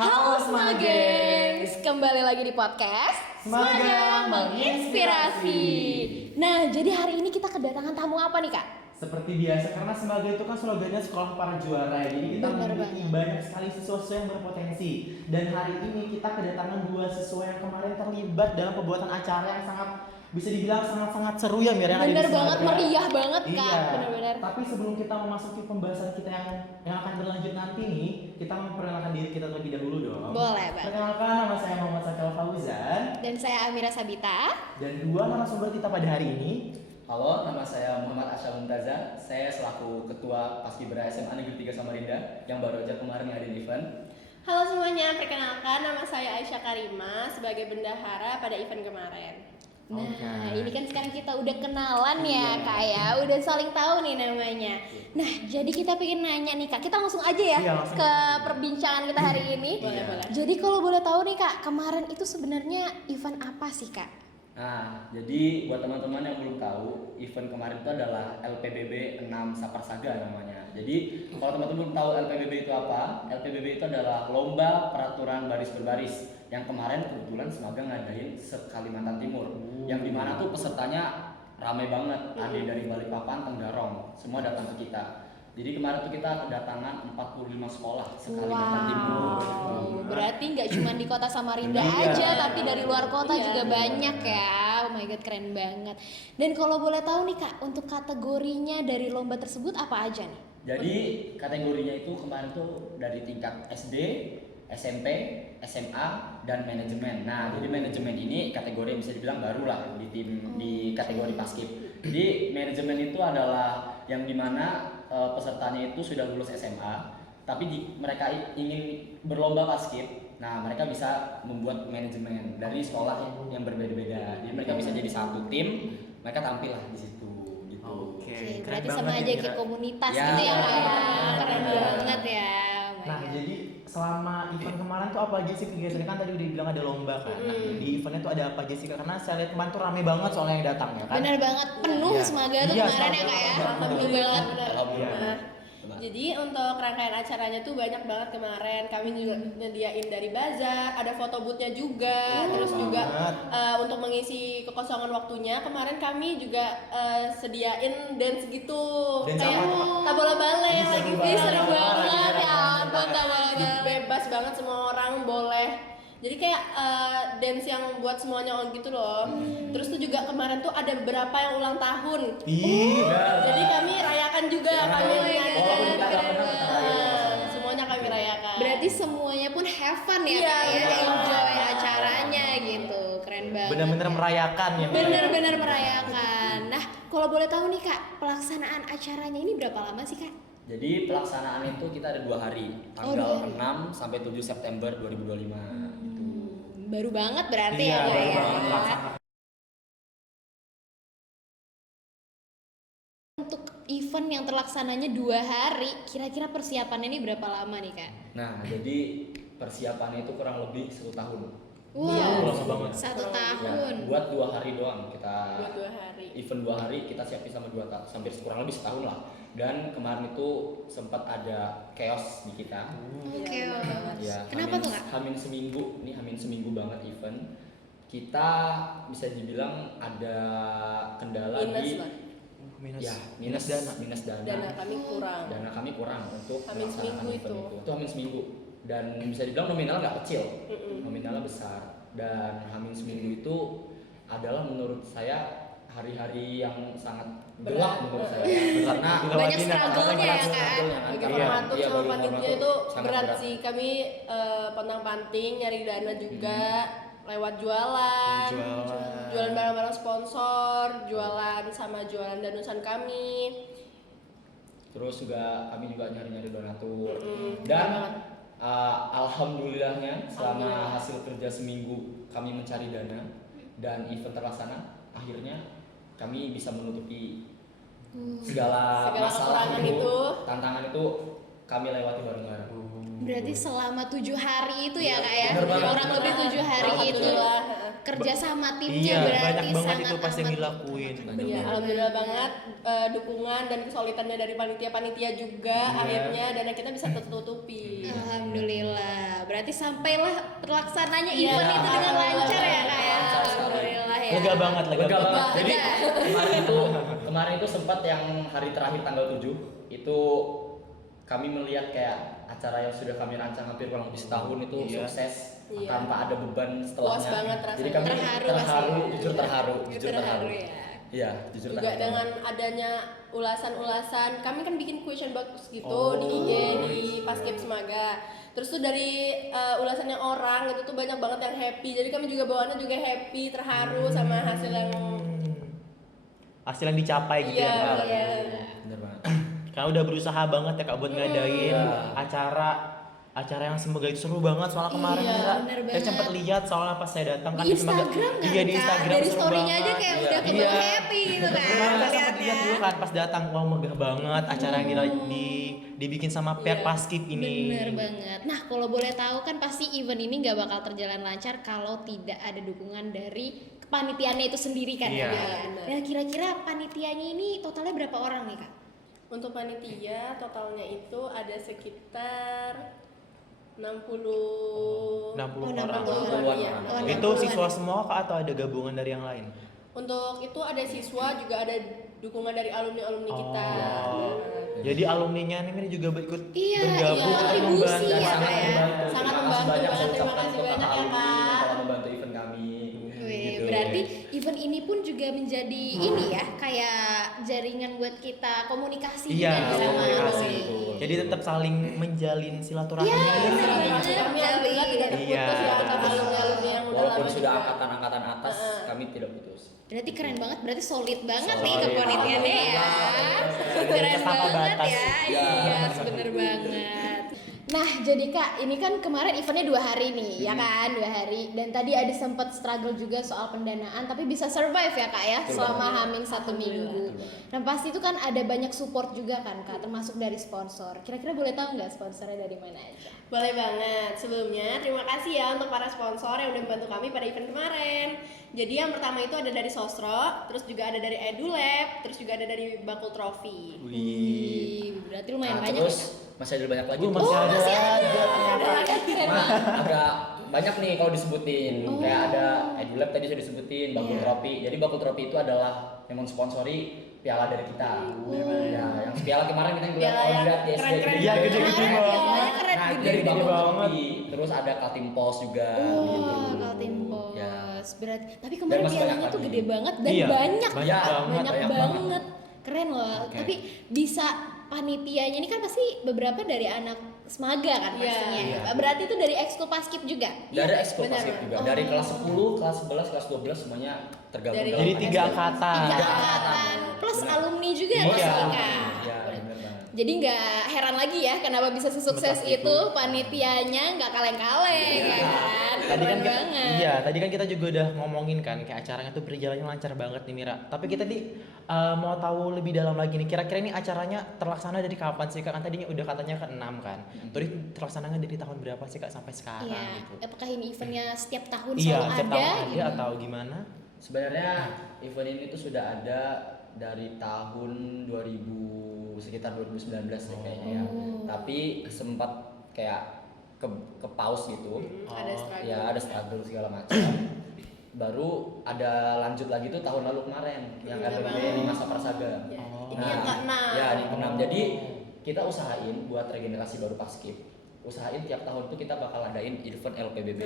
Halo Smagengs, kembali lagi di podcast Smaga Menginspirasi. Nah, jadi hari ini kita kedatangan tamu apa nih Kak? Seperti biasa, karena Smaga itu kan slogannya sekolah para juara. Jadi kita Benar memiliki banget. banyak sekali siswa-siswa yang berpotensi. Dan hari ini kita kedatangan dua siswa yang kemarin terlibat dalam pembuatan acara yang sangat bisa dibilang sangat-sangat seru ya Mir, yang ada di Bener banget, Smaga. meriah banget Kak, Iya. bener-bener. Tapi sebelum kita memasuki pembahasan kita yang akan berlanjut nanti nih, kita memperkenalkan diri kita terlebih dahulu dong. Boleh, Bang. Perkenalkan, nama saya Muhammad Sakil Fauzan. Dan saya Amira Sabita. Dan dua narasumber kita pada hari ini. Halo, nama saya Muhammad Asyam Mumtaza. Saya selaku Ketua Paskibra SMA Negeri 3 Samarinda yang baru aja kemarin ngadain event. Halo semuanya, perkenalkan nama saya Aisyah Karima sebagai bendahara pada event kemarin. Nah, Oke. ini kan sekarang kita udah kenalan ya Iya. Kak ya, udah saling tahu nih namanya. Nah, jadi kita pengen nanya nih Kak, kita langsung aja ya Iya, langsung. ke perbincangan kita hari ini. Boleh, boleh. Jadi kalau boleh tahu nih Kak, kemarin itu sebenarnya event apa sih Kak? Nah, jadi buat teman-teman yang belum tahu, event kemarin itu adalah LPBB 6 Saparsaga namanya. Jadi, kalau teman-teman belum tahu LPBB itu apa, LPBB itu adalah Lomba Peraturan Baris Berbaris yang kemarin kebetulan Semaga ngadain se-Kalimantan Timur. Yang dimana tuh pesertanya rame banget, ada dari Balikpapan, Tenggarong, semua datang ke kita. Jadi kemarin tuh kita kedatangan 45 sekolah se-Kalimantan Timur. Berarti nggak cuma di kota Samarinda Iya. aja, tapi dari luar kota Iya. juga banyak ya. Oh my god, keren banget. Dan kalau boleh tahu nih Kak, untuk kategorinya dari lomba tersebut apa aja nih? Jadi kategorinya itu kemarin tuh dari tingkat SD, SMP, SMA, dan manajemen. Nah, jadi manajemen ini kategori yang bisa dibilang baru lah di tim di kategori Paskib. Jadi manajemen itu adalah yang dimana pesertanya itu sudah lulus SMA, tapi mereka ingin berlomba Paskib. Nah, mereka bisa membuat manajemen dari sekolah yang berbeda-beda. Jadi mereka bisa jadi satu tim, mereka tampil lah di situ. Gitu. Oke, keren berarti banget sama ya, aja Mira. kayak komunitas Ya, gitu ya Kak ya. benar. Keren banget ya. Oh my Nah, God. jadi selama event kemarin tuh apa aja sih kegiatannya, kan tadi udah dibilang ada lomba kan. Nah, di eventnya tuh ada apa aja sih Kak? Karena saya lihat kemarin tuh rame banget soalnya yang datang ya kan. Bener banget, penuh Iya. Semaga tuh Iya, kemarin ya Semaga Kak ya. penuh. Penuh banget. Alhamdulillah. Jadi untuk rangkaian acaranya tuh banyak banget kemarin. Kami juga nyediain dari bazar, ada foto boothnya juga, terus juga banget. untuk mengisi kekosongan waktunya kemarin kami juga sediain dance gitu, Dance kayak apa tuh, Kak? tabola ballet Ih, lagi seru Ih, banget. seru banget Keren ya banget. ampun tabola ballet. bebas banget, semua orang boleh. Jadi kayak dance yang buat semuanya gitu loh. Terus tuh juga kemarin tuh ada beberapa yang ulang tahun. Ih, Jadi kami rayakan juga, kami nyanyi. Walaupun kita nggak pernah kita rayakan. Semuanya kami rayakan. Berarti semuanya pun have fun ya Iya, Kak ya, bener. enjoy acaranya gitu. Keren banget. benar-benar ya. merayakan ya. Mir. Bener-bener merayakan. Nah, kalau boleh tahu nih Kak, pelaksanaan acaranya ini berapa lama sih Kak? Jadi pelaksanaan itu kita ada 2 hari, Oh, tanggal 2 hari. 6 sampai 7 September 2025 gitu. Baru banget berarti Iya, ya Kak baru ya. banget pelaksanaan. Untuk event yang terlaksananya 2 hari, kira-kira persiapannya ini berapa lama nih Kak? Nah, jadi persiapannya itu kurang lebih 1 tahun. Wow, lama banget. 1 Ya, tahun. buat 2 hari doang kita Buat 2 hari. event 2 hari kita siapin sama 2 tahun, sampai kurang lebih setahun lah. Dan kemarin itu sempat ada chaos di kita. Oke. Iya, bener banget. Ya, Kenapa tuh Kak? Hamin seminggu, ini hamin seminggu banget event. Kita bisa dibilang ada kendala Minus di lah. Minus, ya minus dana. minus dana. Dana kami kurang. Dana kami kurang untuk Hamin melaksanakan seminggu event itu. Itu hamin seminggu. Dan bisa dibilang nominalnya nggak kecil, Mm-mm. nominalnya besar. Dan hamin seminggu itu adalah menurut saya hari-hari yang sangat Berat. gelap menurut saya. Karena Banyak struggle-nya ya, Kak. Bagi Iya. formatur Iya, sama bagi panitia formatur itu sangat berat sih. Kami pontang-panting nyari dana juga lewat jualan, jualan barang-barang sponsor, jualan sama jualan danusan kami. terus juga kami juga nyari-nyari donatur. Mm-mm. Dan Banget. alhamdulillahnya selama Alhamdulillah. hasil kerja seminggu kami mencari dana dan event terlaksana, akhirnya kami bisa menutupi segala masalah kekurangan itu. tantangan itu kami lewati bareng-bareng. Berarti selama 7 hari itu ya Kak ya? Bener banget. Kurang lebih 7 hari itu. Alhamdulillah. kerja sama timnya Iya, berarti banyak banget sangat itu pasti yang amat dilakuin. Iya, alhamdulillah banget dukungan dan kesulitannya dari panitia-panitia juga akhirnya dana kita bisa tertutupi. Alhamdulillah. Berarti sampailah terlaksananya Iya, event itu dengan lancar ya kak ya. lancar sekali. Alhamdulillah ya. Lega banget, lega Lega banget. banget. Jadi Lega. kemarin itu sempat yang hari terakhir tanggal 7 itu kami melihat kayak acara yang sudah kami rancang hampir kurang lebih setahun itu Iya. sukses Iya. tanpa ada beban setelahnya. Puas banget rasanya. Jadi kami Terharu terharu, pasti. jujur terharu, Terharu ya. Iya, jujur Juga terharu. dengan adanya ulasan-ulasan, kami kan bikin question box gitu Oh, di IG di Paskib Semaga. Terus tuh dari ulasannya orang itu tuh banyak banget yang happy. Jadi kami juga bawaannya juga happy, terharu sama hasil yang Hasil yang dicapai gitu Iya, ya Kak. iya. Bener banget. Karena udah berusaha banget ya Kak buat ngadain Iya. acara yang semoga itu seru banget soalnya kemarin Iya, Kak. bener Saya banget. sempet lihat soalnya pas saya datang kan Di Semoga- Instagram kan Iya di Kak? Instagram Dari seru story-nya aja banget. kayak Iya. udah keburu Iya. happy gitu kan. Saya sempet Lihatnya. lihat juga kan pas datang, wah megah banget acara yang dibikin sama pihak Iya. Paskib ini. Bener banget. Nah kalau boleh tahu kan pasti event ini nggak bakal terjalan lancar kalau tidak ada dukungan dari kepanitiaannya itu sendiri kan Iya. ya. Benar. Nah kira-kira panitianya ini totalnya berapa orang nih kak? untuk panitia totalnya itu ada sekitar 60 60 Oh, orang. 60 iya. orang. Oh, Itu 60-an. siswa semua Kak atau ada gabungan dari yang lain? Untuk itu ada siswa juga ada dukungan dari alumni-alumni kita. Oh. Jadi alumninya ini juga ikut Iya, bergabung iya, atau kontribusi membantu. ya, sangat Kak, ya. membantu. Sangat Terima kasih membantu banyak banget, saya terima ucapkan kasih untuk banyak kakak ya, alumni Kak. telah membantu event kami. Wih, Gitu. berarti event ini pun juga menjadi ini ya kayak jaringan buat kita komunikasi Iya, juga nih sama komunikasi. alumni. Jadi tetap saling menjalin silaturahmi. Iya, bener Kami banget. alhamdulillah tidak terputus Iya. ya antara alumni-alumni yang udah Walaupun lama sudah juga. angkatan-angkatan atas, kami tidak putus. Berarti keren banget, berarti solid banget nih Solid. kepanitiaannya ya. Keren Tanpa banget batas. ya. Ya. Iya, bener banget. Nah, jadi Kak, ini kan kemarin eventnya 2 hari nih, ya kan? 2 hari. Dan tadi ada sempat struggle juga soal pendanaan, tapi bisa survive ya Kak ya, Betul selama banget. hamil 1 minggu. Nah, pasti itu kan ada banyak support juga kan Kak, termasuk dari sponsor. Kira-kira boleh tahu nggak sponsornya dari mana aja? Boleh banget. Sebelumnya terima kasih ya untuk para sponsor yang udah membantu kami pada event kemarin. Jadi yang pertama itu ada dari Sosro, terus juga ada dari EduLab, terus juga ada dari Bakul Trophy. Wih, berarti lumayan Nah, banyak terus ya Kak? masih ada banyak lagi. Gue tuh. masih ada. Keren Nah, banget. agak banyak nih kalau disebutin. Oh. Kayak ada EduLab tadi sudah disebutin, Bakul Iya. Trophy. Jadi Bakul Trophy itu adalah memang sponsori piala dari kita. Ya, yang piala kemarin kita yang bilang Piala yang lihat di SD. keren-keren. Iya, gede-gede Kemarin banget. pialanya keren Nah, gede. dari Bakul banget. Trophy. Terus ada Kaltim Pos juga gitu. Wah, Kaltim Pos. Ya. Berarti tapi kemarin masih pialanya banyak tuh lagi. gede banget dan Iya, banyak, banyak Kak. banget, banyak banyak banget. Keren loh. Oke. Tapi bisa panitianya ini kan pasti beberapa dari anak Semaga kan Iya. pastinya. Iya. Berarti itu dari ekskul paskib juga. Dari ekskul benar. Paskib juga. Oh. Dari kelas 10, kelas 11, kelas 12 semuanya tergabung Dari- dalam Jadi ekskul. 3 angkatan. 3 Tiga angkatan plus Benar. alumni juga Iya. pasti Kak. Iya, benar banget. Jadi nggak heran lagi ya kenapa bisa sesukses Sukses itu panitianya nggak kaleng-kaleng ya kan. Tadi kan Keren kita, banget. iya, tadi kan kita juga udah ngomongin kan kayak acaranya tuh berjalannya lancar banget nih Mira. Tapi kita mau tahu lebih dalam lagi nih. Kira-kira ini acaranya terlaksana dari kapan sih Kak? Kan tadinya udah katanya ke-6 kan. Terus terlaksananya dari tahun berapa sih Kak sampai sekarang Iya, gitu? apakah ini eventnya setiap tahun Iya, selalu setiap ada? tahun ada gitu? atau gimana? Sebenarnya event ini tuh sudah ada dari tahun 2000 sekitar 2019 ya kayaknya ya. Oh. Tapi sempat kayak ke pause gitu. Ada struggle. Ya ada struggle segala macam. Baru ada lanjut lagi tuh tahun lalu kemarin yang Benar LPB banget. di masa Prasaga. Ya, Oh. ini yang ke-6. Ya, ini ke-6. Jadi kita usahain buat regenerasi baru Paskib. Usahain tiap tahun tuh kita bakal adain event LPBB.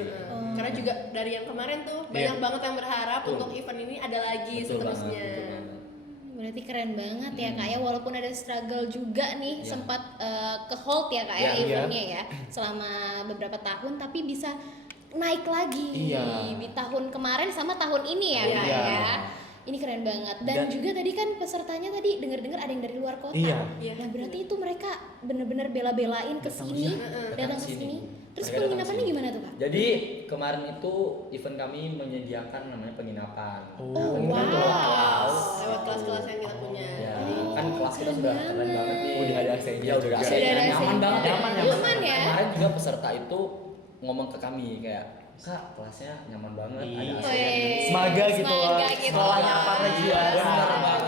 Karena juga dari yang kemarin tuh Iya. banyak banget yang berharap Betul. untuk event ini ada lagi Betul banget, seterusnya. betul banget. Berarti keren banget ya Kak ya, walaupun ada struggle juga nih Iya. sempat ke hold ya Kak ya Iya. eventnya ya selama beberapa tahun, tapi bisa naik lagi Iya. di tahun kemarin sama tahun ini ya Kak Iya. ya. Ini keren banget. Dan juga tadi kan pesertanya tadi dengar-dengar ada yang dari luar kota. Iya. Iya. Nah berarti itu mereka bener-bener bela-belain ke sini, datang ke sini. Terus penginapannya gimana tuh Kak? Jadi kemarin itu event kami menyediakan namanya penginapan. Oh, Nah, penginapan itu wow. kelas. Lewat kelas-kelas yang kita punya. Ya, kan kelas kita sudah keren banget nih. Udah ada AC-nya Ya udah ada juga. AC-nya, Udah ada nyaman AC-nya. banget. Nyaman, Nyaman ya. Kemarin juga peserta itu ngomong ke kami kayak Kak, kelasnya nyaman banget, ada Iya. AC. Semaga gitu loh. Semaga gitu Sekolahnya loh. para juara. Bener banget.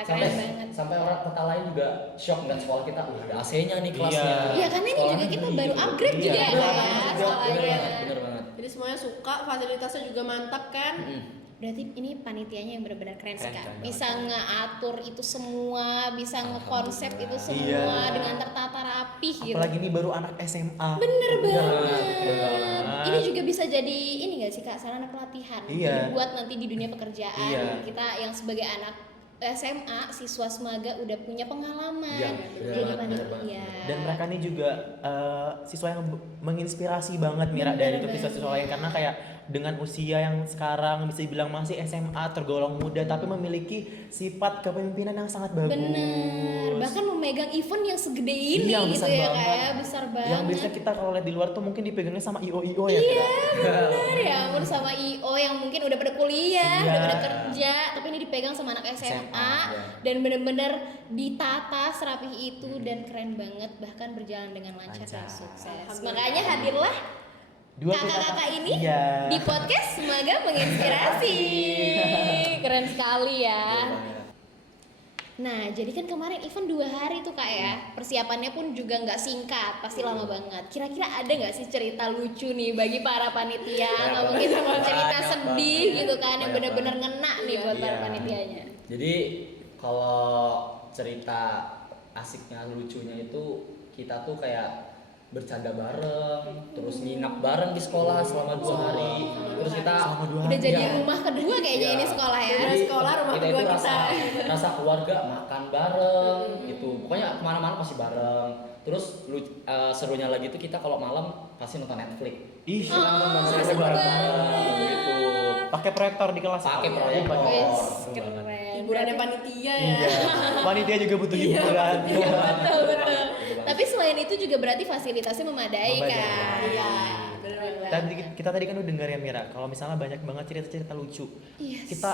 Keren Sampai banget. sampai orang kota lain juga shock dan sekolah kita, ada AC-nya nih kelasnya. Iya. Iya, karena ini juga kita baru upgrade Iya, juga ya, bener Kak, banget. soalnya. Bener banget. Jadi semuanya suka, fasilitasnya juga mantap kan. Berarti ini panitianya yang benar-benar keren sih, Keren, Kak. keren Bisa ngatur itu semua, bisa ngekonsep itu semua Iya. dengan tertata rapih gitu. Apalagi ini baru anak SMA. Bener banget. banget. Ini juga bisa jadi ini gak sih, Kak, sarana pelatihan. Iya. Jadi buat nanti di dunia pekerjaan Iya. kita yang sebagai anak SMA, siswa semaga udah punya pengalaman Iya, bener jadi banget, bener panitia. Dan mereka ini juga siswa yang menginspirasi banget Mira dari Bener siswa-siswa lain karena kayak dengan usia yang sekarang bisa dibilang masih SMA tergolong muda tapi memiliki sifat kepemimpinan yang sangat bagus. Bener, bahkan memegang event yang segede ini Iya, gitu besar ya, banget. kayak besar banget. Yang biasa kita kalau lihat di luar tuh mungkin dipegangnya sama IO ya. Iya, Kak? bener ya ampun, sama IO yang mungkin udah pada kuliah, Iya. udah pada kerja, tapi ini dipegang sama anak SMA, iya. dan bener-bener ditata serapih itu dan keren banget, bahkan berjalan dengan lancar dan sukses. Makanya hadirlah Dua kakak-kakak ini Iya. di podcast Semaga Menginspirasi. Keren sekali ya. Nah, jadi kan kemarin event 2 hari tuh Kak ya. Persiapannya pun juga nggak singkat, pasti lama banget. Kira-kira ada nggak sih cerita lucu nih bagi para panitia? Atau mungkin cerita Banyak sedih banget. gitu kan yang Banyak bener-bener ngena nih buat para Iya. panitianya. Jadi kalau cerita asiknya, lucunya itu kita tuh kayak bercanda bareng, terus nginap bareng di sekolah selama 2 hari. Terus kita Selama 2 Udah jadi Iya. rumah kedua kayaknya Iya. ini sekolah ya. Jadi sekolah rumah kita kedua itu kita. rasa keluarga, makan bareng gitu. Pokoknya kemana-mana pasti bareng. Terus serunya lagi tuh kita kalau malam pasti nonton Netflix. Ih, seru bareng gitu. pakai proyektor di kelas. Pakai Oh, proyektor. Wes, Seru keren. banget. Hiburannya panitia ya. Iya. Panitia juga butuh hiburan. Betul, betul. Gitu, Bang. Tapi selain itu juga berarti fasilitasnya memadai Memadai. kan. Iya, bener banget. Kita tadi kan udah dengar ya Mira, kalau misalnya banyak banget cerita-cerita lucu. Yes. Kita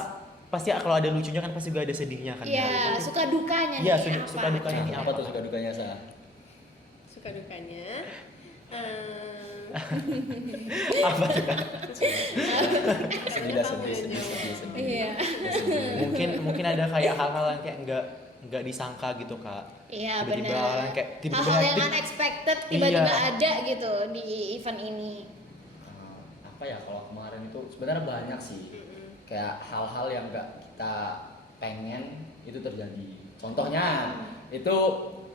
pasti kalau ada lucunya kan pasti juga ada sedihnya kan. Iya, Mira? suka dukanya Iya, nih apa? suka dukanya ini Apa apa? tuh suka dukanya Sa? Suka dukanya. Apa tuh? Kak? Sedih. Iya. Mungkin ada kayak hal-hal yang kayak nggak disangka gitu Kak. Iya, Tiba-tiba benar. hal yang kayak tiba-tiba Hal-hal yang hektik. unexpected tiba-tiba Iya. ada gitu di event ini. Apa ya, kalau kemarin itu sebenarnya banyak sih. Kayak hal-hal yang nggak kita pengen itu terjadi. Contohnya itu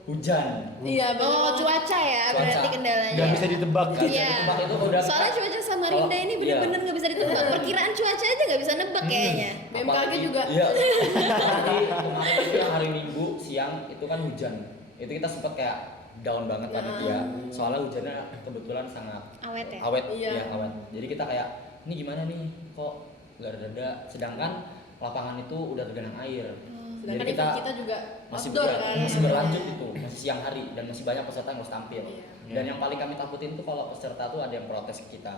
hujan. Iya, bener Oh, banget. cuaca ya Cuaca. berarti kendalanya. Nggak bisa ditebak kan? Iya. Ditebak itu udah Soalnya cuaca Samarinda ini Iya. bener-bener nggak bisa ditebak. Perkiraan cuaca aja nggak bisa nebak kayaknya. BMKG Apalagi- juga. Iya. Jadi kemarin itu yang hari Minggu siang itu kan hujan. Itu kita sempat kayak down banget panitia. Soalnya hujannya kebetulan sangat Awet ya. awet. Iya. Iya, awet. Jadi kita kayak ini gimana nih? Kok nggak reda? Sedangkan lapangan itu udah tergenang air. Sedangkan Jadi event kita juga masih outdoor ya, kan. masih berlanjut itu, masih siang hari dan masih banyak peserta yang harus tampil. Iya. Dan yang paling kami takutin tuh kalau peserta tuh ada yang protes ke kita.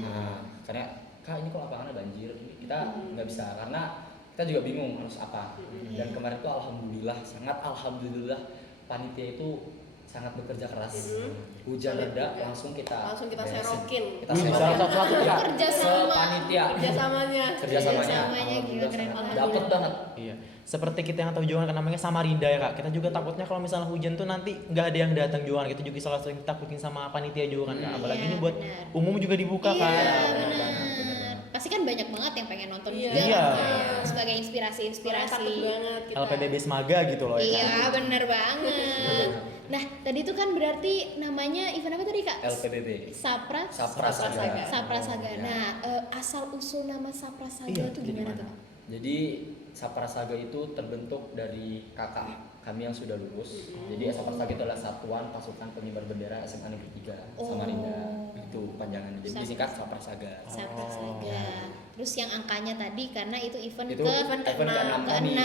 Nah, karena Kak ini kok lapangannya banjir, kita nggak bisa karena kita juga bingung harus apa. Dan kemarin tuh alhamdulillah, sangat alhamdulillah panitia itu sangat bekerja keras. Hujan reda langsung kita beresin. serokin. Kita Wih, serokin. satu-satu ya. Kerjasama. Panitia. Kerjasamanya. Kerjasamanya gila keren banget. dapat banget. Iya. Seperti kita yang tahu Johan kan namanya Samarinda ya Kak. Kita juga takutnya kalau misalnya hujan tuh nanti nggak ada yang datang Johan. Kita juga salah satu yang takutin sama panitia juga kan Kak. Apalagi Iya, ini buat benar. umum juga dibuka Iya, kan. benar. Pasti kan banyak banget yang pengen nonton Iya. juga Iya. kan, sebagai Takut inspirasi-inspirasi. banget kita. LPDB Semaga gitu loh ya. Kak. Iya, bener banget. Nah, tadi itu kan berarti namanya event apa tadi Kak? LPDB. Sapra Saprasaga. Saprasaga. Ya. Nah, asal usul nama Saprasaga Iya, itu jadi gimana mana? tuh? Jadi Saprasaga itu terbentuk dari kakak kami yang sudah lulus. Jadi Saprasaga itu adalah Satuan Pasukan Pengibar Bendera SMA Negeri 3 Samarinda. Itu panjangannya. Jadi disingkat Saprasaga. Saprasaga. Terus yang angkanya tadi karena itu event Itu ke event ke-6 kami. ke-6.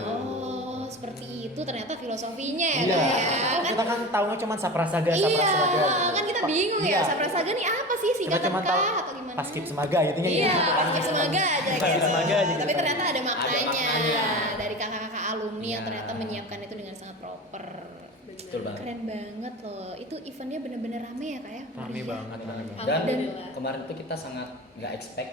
Oh, seperti itu ternyata filosofinya ya. Iya. Kak, ya. Kan Kita kan tahunya cuma Saprasaga, iya, Saprasaga. kan kita bingung ya, Iya. Saprasaga nih apa sih Kita singkatan cuma tahu kah atau gimana? Paskib Semaga gitu ya. Iya, Paskib Semaga aja Paskib gitu. Semaga aja gitu. Tapi ternyata ada maknanya maknanya. dari kakak-kakak alumni yang Iya. ternyata menyiapkan itu dengan sangat proper. Itu Betul banget. Keren banget loh. Itu eventnya bener-bener rame ya kak ya? Rame banget. Dan Alhamdulillah. kemarin itu kita sangat nggak expect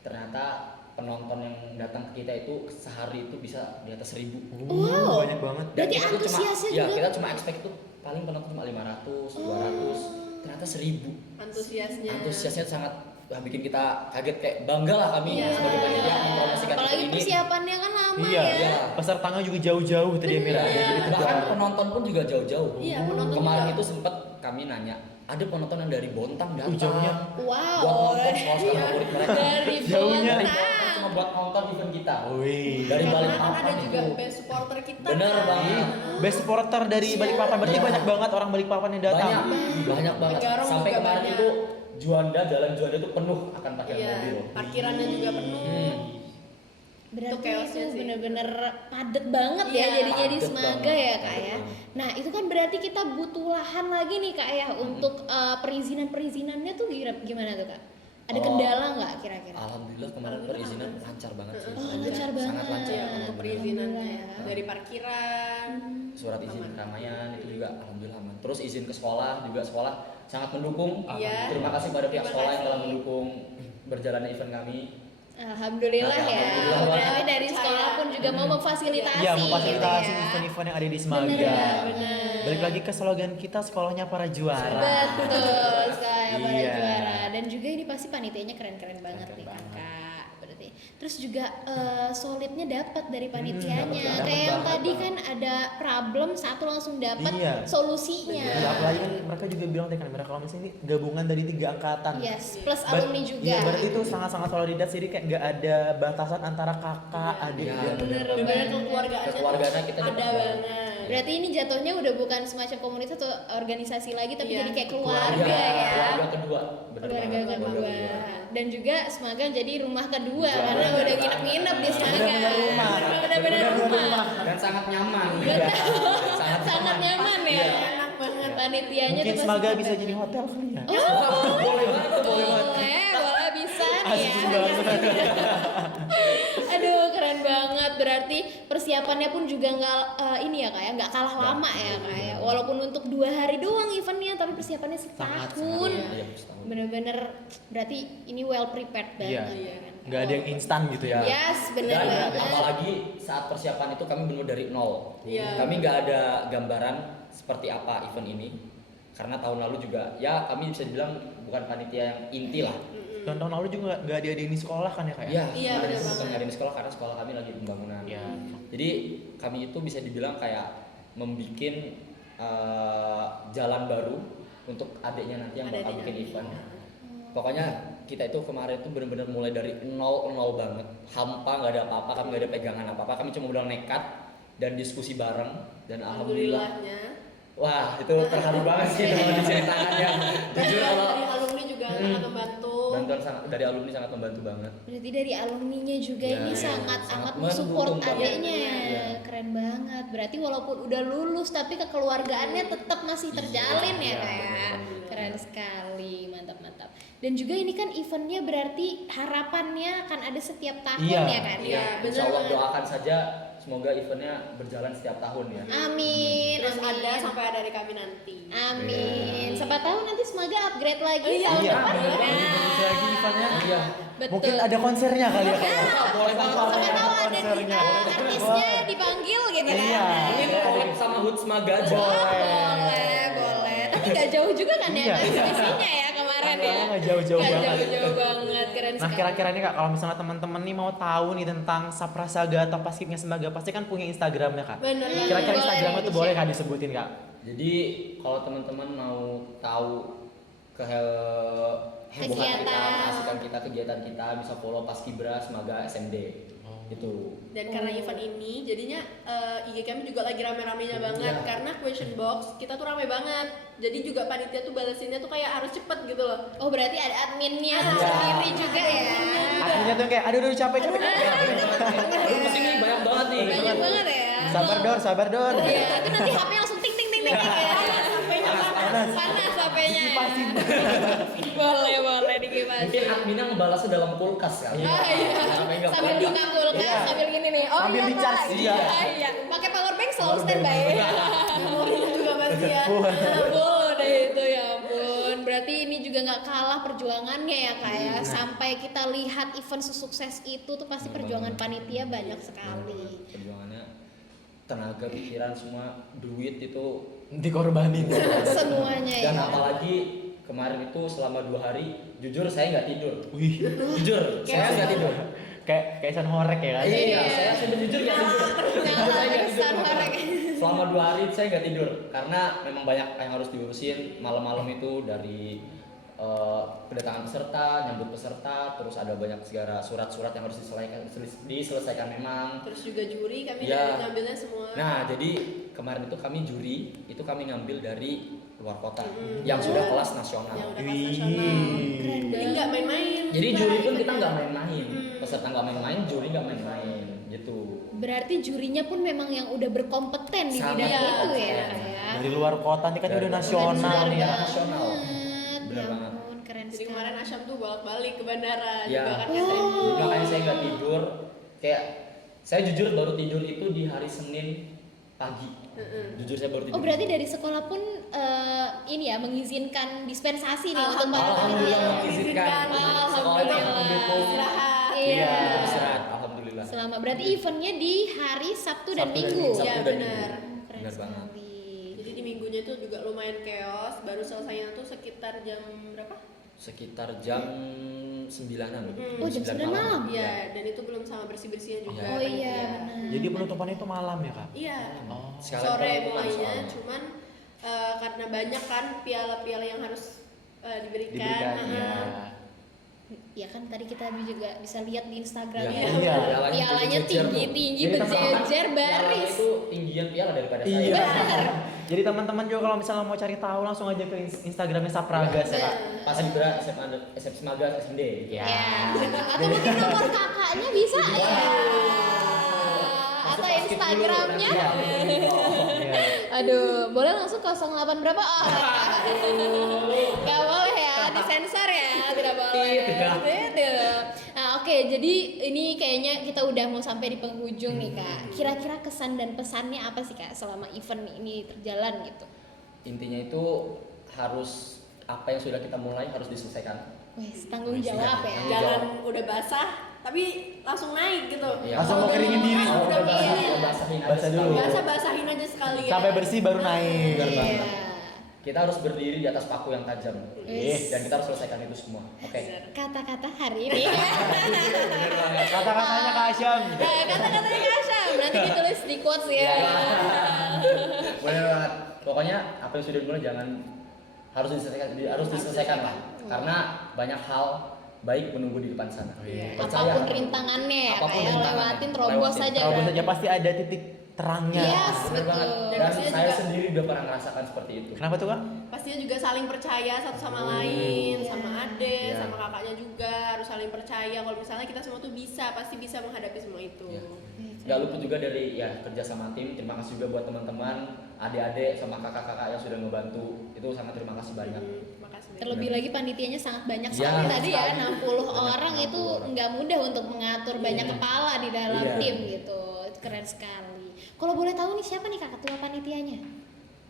ternyata penonton yang datang ke kita itu sehari itu bisa di atas 1.000. Wow. Banyak banget. Dan Berarti kita tuh antusiasnya ya juga- kita cuma expect itu paling penonton cuma 500, 200, ternyata 1.000. Antusiasnya sangat bikin kita kaget, kayak bangga lah kami Iya. sebagai panitia mempromosikan Apalagi event ini. persiapannya kan lama Iya, ya. pesertanya juga jauh-jauh tadi ya Mira. Iya. Jadi Bahkan tegar. penonton pun juga jauh-jauh. Iya, penonton Kemarin juga. itu sempat kami nanya, ada penonton yang dari Bontang datang jauhnya. Wow. buat nonton sekolah favorit mereka. Dari Jauhnya. Dari Bontang. Bontang cuma buat nonton event kita. Wih. Dari Karena kan Balikpapan ada juga itu. best supporter kita. Bener kan. banget. Best supporter dari Balikpapan, berarti Iya. banyak banget orang Balikpapan yang datang. Banyak banget. Garong Sampai juga kemarin banyak. itu jalan Juanda itu penuh akan pakai Iya, mobil. parkirannya juga penuh. Berarti Itu chaosnya itu sih. bener-bener padet banget ya Iya, jadinya di padet Semaga banget, ya kak padet ya. banget. Nah itu kan berarti kita butuh lahan lagi nih kak ya untuk perizinannya tuh gimana tuh kak? Ada Oh. kendala nggak kira-kira? Alhamdulillah kemarin perizinan lancar banget sih. Oh lancar banget. Sangat lancar. Iya, untuk perizinannya Alhamdulillah. dari parkiran. Surat izin Aman. keramaian itu juga alhamdulillah aman. Terus izin ke sekolah juga sekolah sangat mendukung. Iya. Terima kasih pada pihak Terima sekolah yang telah kasih. mendukung berjalannya event kami. Alhamdulillah ya. Alhamdulillah Berarti banget. dari sekolah pun juga mau memfasilitasi. Iya, memfasilitasi gitu ya. event-event yang ada di Bener Semaga. ya, bener. Balik lagi ke slogan kita, sekolahnya para juara. Betul sekali para Iya. juara. Dan juga ini pasti panitianya keren-keren banget Keren nih banget. kakak. Berarti. Terus juga solidnya dapat dari panitianya. dapat Kayak yang banget, tadi Bang. kan ada problem satu langsung dapat Iya. solusinya. Ya, apalagi kan mereka juga bilang tadi kan mereka kalau misalnya ini gabungan dari 3 angkatan. Yes, plus Ber- alumni juga. Iya, berarti itu sangat-sangat soliditas, jadi kayak nggak ada batasan antara kakak, adik, Iya, dan bener Bener banget. kekeluargaannya Kekeluargaannya kita ada dapat banget. Berarti ini jatuhnya udah bukan semacam komunitas atau organisasi lagi tapi Iya. jadi kayak keluarga ya. Keluarga kedua. Bener Keluarga banget, kedua. Dan juga Semaga jadi rumah kedua Keluarga karena kedua. udah nginep-nginep di Semaga. Bener-bener rumah. Bener-bener rumah. Dan sangat nyaman. Sangat nyaman ya. Enak banget. Panitianya mungkin tuh Semaga pasti bisa keren. jadi hotel kali ya. Boleh banget tuh, boleh banget. Boleh bisa nih Asik ya. banget. Aduh keren banget. Berarti persiapannya pun juga nggak ini ya kak ya, nggak kalah lama ya kak ya. Walaupun untuk 2 hari doang eventnya, tapi persiapannya setahun. Iya, setahun. Bener-bener berarti ini well prepared Iya. banget. kan? Nggak ada yang instan gitu ya. Yes, bener Dan banget. apalagi saat persiapan itu kami benar dari nol. Iya. Kami nggak ada gambaran seperti apa event ini. Karena tahun lalu juga ya kami bisa dibilang bukan panitia yang inti lah. Dan tahun lalu juga nggak diadain di sekolah kan ya kak ya? Iya, Iya, kemarin benar bukan banget. ngadain sekolah karena sekolah kami lagi pembangunan. Iya. Jadi kami itu bisa dibilang kayak membikin jalan baru untuk adiknya nanti yang bakal Adiknya. bikin event. Pokoknya kita itu kemarin itu benar-benar mulai dari nol banget, hampa, nggak ada apa-apa, kami nggak ada pegangan apa-apa, kami cuma udah nekat dan diskusi bareng dan alhamdulillah, Alhamdulillahnya. wah itu terharu banget sih kalau diceritakan ya. Jujur kalau Dari alumni juga sangat membantu. bantuan sangat dari alumni sangat membantu banget. Berarti dari alumninya juga Ya, ini ya, sangat sangat mensupport mendukung banget. adiknya ya. Iya. Keren banget. Berarti walaupun udah lulus tapi kekeluargaannya tetap masih terjalin ya Iya, kayak. bener. Keren sekali, mantap. Dan juga ini kan eventnya berarti harapannya akan ada setiap tahun Iya. ya kan? Iya, Ya. Insya Allah bener. doakan saja semoga eventnya berjalan setiap tahun ya. Amin. Terus amin. ada sampai ada dari kami nanti. Amin. Siapa tahu nanti semoga upgrade lagi Iya, tahun Iya, depan. bener. Nah, Bagus lagi eventnya. Iya. betul. Mungkin ada konsernya kali ya kak ya? Boleh banget. Siapa tahu ada konsernya. artisnya dipanggil gitu kan? Iya. Mungkin collab sama Hood Semaga aja. Boleh. Tapi nggak jauh juga kan ya Iya. visinya ya kemarin ya. Nggak jauh-jauh Nggak banget. jauh-jauh banget, keren Nah sekali. kira-kira nih kak, kalau misalnya teman-teman nih mau tahu nih tentang Saprasaga atau Paskibnya Semaga, pasti kan punya Instagramnya kak. Bener banget. Kira-kira Boleh Instagramnya nih, tuh boleh di-share. kak disebutin kak? Jadi kalau teman-teman mau tahu hebohan Kegiatan. kita, keasikan kita, kegiatan kita bisa follow Paskibra Semaga SMD. Gitu. Dan karena event ini jadinya IG kami juga lagi rame-ramenya banget Iya. karena question box kita tuh rame banget. Jadi juga panitia tuh balesinnya tuh kayak harus cepet gitu loh. Oh berarti ada adminnya Iya. sendiri juga ya. Artinya tuh kayak aduh capek. Lu pasti nih banyak banget nih. Banyak banget ya. Sabar dor. Iya, itu nanti HP langsung ting ting ting ting ya. HP-nya Panas. panas HP-nya. Dikipasin. Boleh Mungkin dikipasin. adminnya ngebalasnya dalam kulkas kali. Ah iya. Sampai nggak Sambil buka. buka kulkas, Iya. sambil gini nih. Oh Sambil iya di-charge, Kak. iya. Iya. Pakai power bank selalu standby. Memorinya juga sih ya. Boleh deh itu, ya ampun. Berarti ini juga nggak kalah perjuangannya ya kak ya. Sampai kita lihat event sesukses itu tuh pasti perjuangan panitia banyak sekali. Perjuangannya, tenaga, pikiran, semua, duit itu Dikorbanin. Semuanya ya. dan apalagi kemarin itu selama 2 hari jujur saya nggak tidur. Wih, Jujur saya nggak tidur. kayak San Horek ya kan? Iya, saya sudah jujur nggak tidur. Jujur saya nggak tidur. San Horek. Selama 2 hari saya nggak tidur karena memang banyak yang harus diurusin malam-malam itu, dari kedatangan peserta, nyambut peserta, terus ada banyak segala surat-surat yang harus diselesaikan memang. Terus juga juri kami Ya. ngambilnya semua. Nah, jadi kemarin itu kami juri, itu kami ngambil dari luar kota yang sudah kelas nasional. Yang udah kelas Wih. nasional. Keren Jadi banget. nggak main-main. Jadi juga juri pun kita eventnya. nggak main-main, peserta nggak main-main, juri nggak main-main, gitu. Berarti jurinya pun memang yang udah berkompeten di Sangat bidang itu ya berkompeten. kak ya. Dari luar kota nih kan Dari udah luar nasional kota. nih ya. Nasional. Ya Bener banget. ampun, keren Jadi sekali. kemarin Asyam tuh bolak-balik ke bandara Ya. juga kan Oh. katanya. Jadi makanya saya nggak tidur. Kayak saya jujur baru tidur itu di hari Senin pagi. Jujur saya baru tidur. Oh berarti dari sekolah pun ini ya mengizinkan dispensasi nih untuk para Alhamdulillah panitia. mengizinkan. Sekolah itu Alhamdulillah. mendukung. Istirahat. Iya. Istirahat, alhamdulillah. Selama berarti eventnya di hari Sabtu dan Sabtu Minggu. Sabtu Iya, dan benar. Minggu. Keren Benar banget. sekali. Jadi di minggunya itu juga lumayan chaos. Baru selesainya tuh sekitar jam berapa? Sekitar jam 9-an. Oh, jam 9 malam? Iya, dan itu belum sama bersih-bersihnya juga. Iya. Oh iya panitia. benar. Jadi penutupannya itu malam ya kak? Iya. Oh. Sekalian Sore penutupan mulainya, soalnya. cuman karena banyak kan piala-piala yang harus diberikan. Diberikan Aha. ya. Ya kan tadi kita juga bisa lihat di Instagram Iya. ya. Iya. Pialanya tinggi-tinggi Jadi teman-teman berjejer Piala baris. itu tinggian piala daripada Iya. saya. Jadi teman-teman juga kalau misalnya mau cari tahu langsung aja ke Instagramnya Sapragas ya kak. Pas Ibra SMA Maga SMD. Ya. Atau mungkin nomor kakaknya bisa ya. Atau Masuk basket Instagramnya. dulu, nanti. Iya. Aduh, boleh langsung 08 berapa? Oh, gak boleh ya, disensor ya, tidak boleh. Tidak. Nah, oke, jadi ini kayaknya kita udah mau sampai di penghujung nih kak. Kira-kira kesan dan pesannya apa sih kak selama event ini terjalan gitu? Intinya itu harus apa yang sudah kita mulai harus diselesaikan. Wes, tanggung jawab ya. Jangan udah basah tapi langsung naik gitu. Iya. Langsung mau keringin diri. Oh, udah basah, Iya. ya basahin aja Basah dulu. sekalian. Basah-basahin aja sekali ya. Sampai bersih baru naik. Benar banget. Iya. Kita harus berdiri di atas paku yang tajam. Yes. Dan kita harus selesaikan itu semua. Oke. Kata-kata hari ini. Kata-katanya Kak Asyam. Kata-katanya Kak Asyam, nanti ditulis di quotes ya. Boleh banget. Pokoknya apa yang sudah dimulai jangan harus diselesaikan lah. Karena banyak hal baik menunggu di depan sana. iya. Percaya. Apapun rintangannya ya, Apapun kayak rintangannya. lewatin terobos Lewatin. aja. Terobos kan? saja pasti ada titik terangnya. Yes, Bener betul. banget. Dan Dan pastinya saya juga- sendiri udah pernah merasakan seperti itu. Kenapa tuh kak? Pastinya juga saling percaya satu sama lain, Iya. sama adik, Iya. sama kakaknya juga harus saling percaya kalau misalnya kita semua tuh pasti bisa menghadapi semua itu. Iya. Gak lupa juga dari ya kerja sama tim. Terima kasih juga buat teman-teman, adik-adik sama kakak-kakak yang sudah ngebantu. Itu sangat terima kasih banyak. Makasih. Terlebih lagi panitianya sangat banyak Iya, sekali tadi ya, sekali. 60 Banyak, orang 60 itu orang. nggak mudah untuk mengatur banyak kepala di dalam Iya. tim gitu. Itu keren sekali. Kalau boleh tahu nih siapa nih kak ketua panitianya?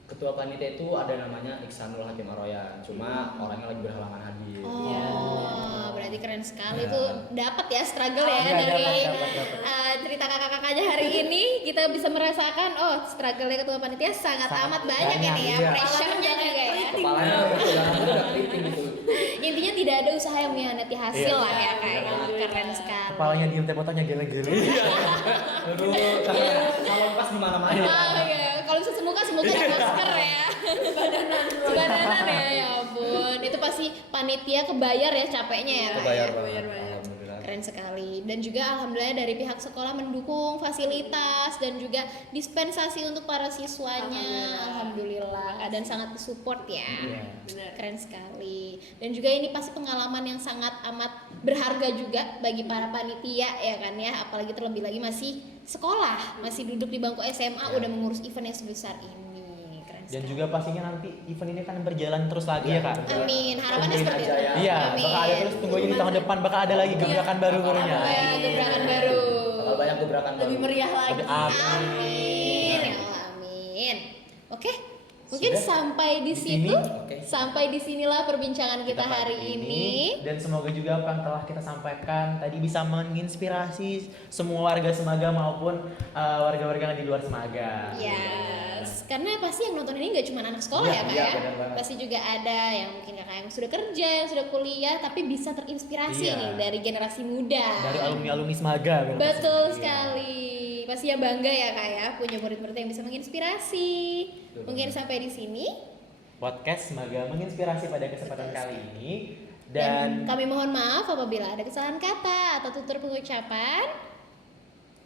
Ketua panitia itu ada namanya Iksanul Hakim Aroyan. Cuma orangnya lagi berhalangan hadir. Oh, berarti keren sekali Iya. tuh. Dapat ya struggle ya Iya, dari dapat. cerita kakak-kakaknya hari ini. Kita bisa merasakan oh struggle-nya ketua panitia sangat amat banyak banyak, ini ya. iya. Pressure-nya juga ya. Kepalanya udah keriting gitu. Intinya tidak ada usaha yang mengkhianati hasil Iya. lah ya kayak Iya. keren sekali. Kepalanya diem tempotannya gele-gele. Aduh, kalau pas di mana-mana. Oh iya, kalau bisa semuka ada masker ya. Sebadanan ya ampun. Itu pasti panitia kebayar ya capeknya ya. Kak, Kebayar ya? banget. Kebayar. Alhamdulillah. Keren sekali. Dan juga alhamdulillah dari pihak sekolah mendukung fasilitas dan juga dispensasi untuk para siswanya. Alhamdulillah. Dan sangat support ya. Iya. Benar. Keren sekali. Dan juga ini pasti pengalaman yang sangat amat berharga juga bagi para panitia ya kan ya. Apalagi terlebih lagi masih sekolah, masih duduk di bangku SMA udah mengurus event yang sebesar ini. Keren Dan sekali. juga pastinya nanti event ini kan berjalan terus lagi ya kak. Amin. Harapannya Tungguin seperti aja itu. ya. Iya, Amin. bakal ada terus tunggu aja di tahun depan bakal ada lagi gebrakan baru-barunya. Ya, gebrakan baru. Bakal banyak gebrakan baru. Lebih meriah lagi. Amin. Amin. Ya Allah, amin. Oke. Mungkin Sudah? sampai di Di sini? situ, Oke. sampai di sinilah perbincangan kita pagi hari ini. dan semoga juga apa yang telah kita sampaikan tadi bisa menginspirasi semua warga Semaga maupun warga-warga yang di luar Semaga. Yes, karena pasti yang nonton ini nggak cuma anak sekolah Iya, ya kak iya, ya. benar banget. Pasti juga ada yang mungkin kakak yang sudah kerja, yang sudah kuliah, tapi bisa terinspirasi Iya. nih dari generasi muda. Dari alumni-alumni Semaga. benar Betul pasti. sekali. Pasti ya bangga ya kak ya punya murid-murid yang bisa menginspirasi. Betul Mungkin banget. sampai di sini. Podcast Semaga menginspirasi pada kesempatan Betul kali ini Dan dan kami mohon maaf apabila ada kesalahan kata atau tutur pengucapan.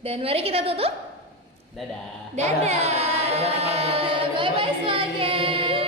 Dan mari kita tutup. dadah. Dadah. Bye bye semuanya.